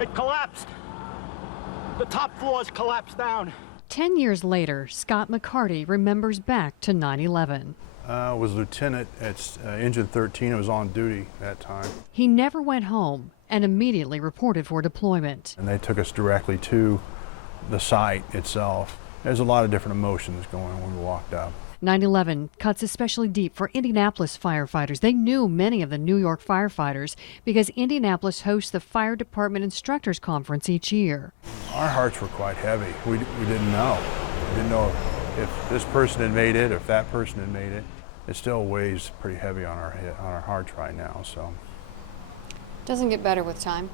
It collapsed. The top floors collapsed down. 10 years later, Scott McCarty remembers back to 9/11. I was lieutenant at Engine 13. I was on duty that time. He never went home and immediately reported for deployment. And they took us directly to the site itself. There's a lot of different emotions going on when we walked up. 9/11 cuts especially deep for Indianapolis firefighters. They knew many of the New York firefighters because Indianapolis hosts the Fire Department Instructors Conference each year. Our hearts were quite heavy. We didn't know. We didn't know if this person had made it, if that person had made it. It still weighs pretty heavy on our hearts right now. So. Doesn't get better with time.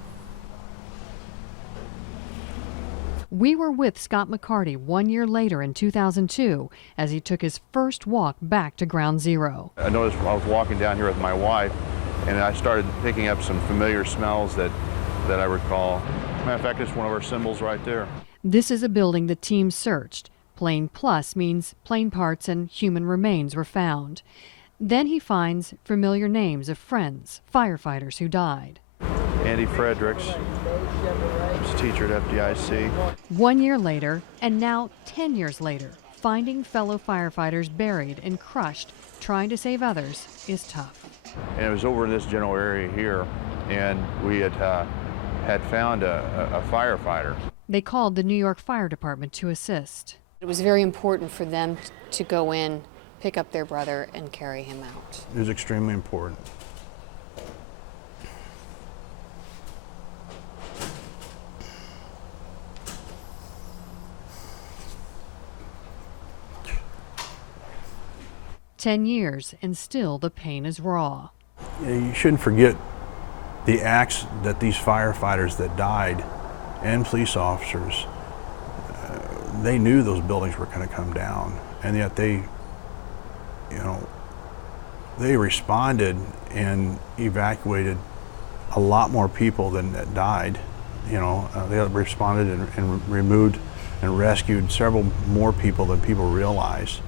We were with Scott McCarty 1 year later in 2002 as he took his first walk back to Ground Zero. I noticed I was walking down here with my wife, and I started picking up some familiar smells that I recall. Matter of fact, it's one of our symbols right there. This is a building the team searched. Plane Plus means plane parts and human remains were found. Then he finds familiar names of friends, firefighters who died. Andy Fredericks, was a teacher at FDIC. 1 year later, and now 10 years later, finding fellow firefighters buried and crushed, trying to save others, is tough. And it was over in this general area here, and we had found a firefighter. They called the New York Fire Department to assist. It was very important for them to go in, pick up their brother, and carry him out. It was extremely important. "10 years, and still the pain is raw." You shouldn't forget the acts that these firefighters that died and police officers, they knew those buildings were going to come down, and yet they responded and evacuated a lot more people than that died. They responded and removed and rescued several more people than people realized.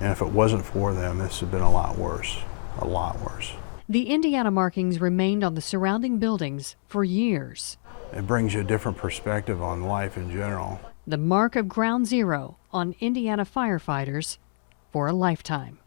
And if it wasn't for them, this would have been a lot worse, a lot worse. The Indiana markings remained on the surrounding buildings for years. It brings you a different perspective on life in general. The mark of Ground Zero on Indiana firefighters for a lifetime.